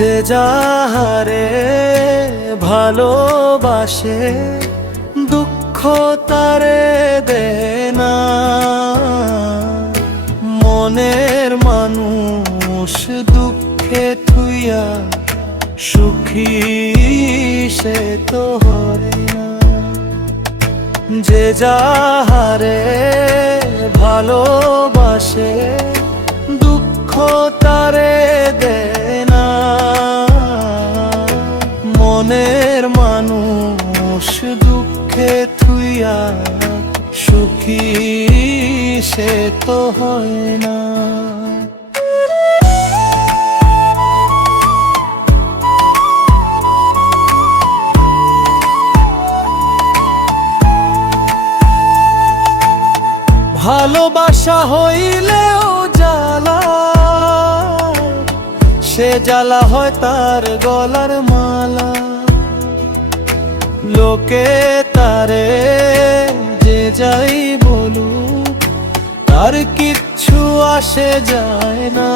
যে যাহারে ভালোবাসে দুঃখ তারে দেয় না। মনের মানুষ দুঃখে থুইয়া সুখী সে তো হয় না। যে যাহারে ভালোবাসে দুঃখ তারে দেয় না। মনের মানুষ দুঃখে থুইয়া সুখী সে তো হয় না। ভালোবাসা হইলেও জ্বালা, সে জ্বালা হয় তার গলার মালা। লোকে তারে যে যাই বলুক তার কিচ্ছু আসে যায় না।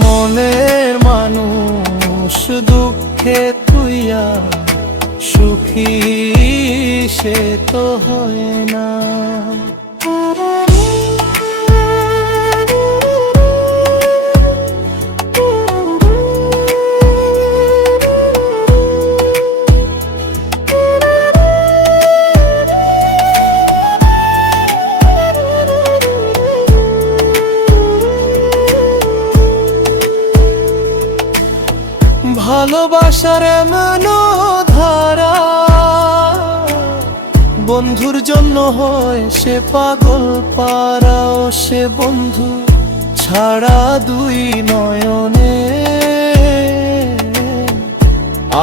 মনের মানুষ দুঃখে তুইয়া সুখী সে তো হয় না। ভালোবাসার এমন ধারা বন্ধুর জন্য হয় সে পাগল পারাও। সে বন্ধু ছাড়া দুই নয়নে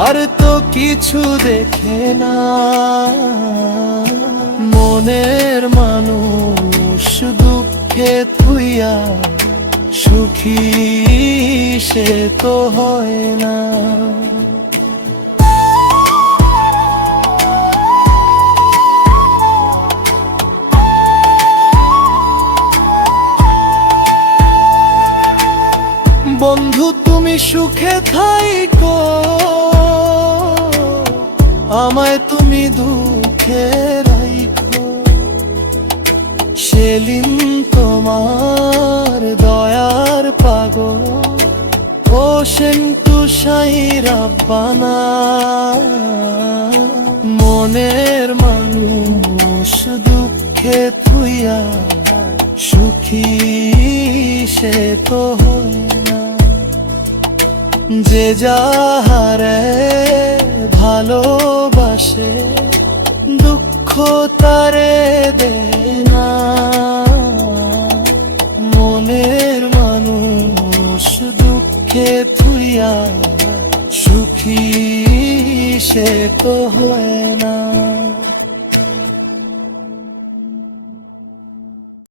আর তো কিছু দেখে না। মনের মানুষ দুঃখে থুইয়া সুখী সে তো হয় না। বন্ধু তুমি সুখে থাইকো, আমায় তুমি দুঃখে রাইখো। সেলিম তোমার দয়ার পাগল, ও সেন্টু সাই রাব্বানা। মনের মানুষ দুঃখে থুইয়া সুখী সে তো হয় না। যে যাহারে ভালোবাসে দুঃখ তারে দেয় না। মনের মানুষ দুঃখে থুইয়া সুখী সে তো হয় না।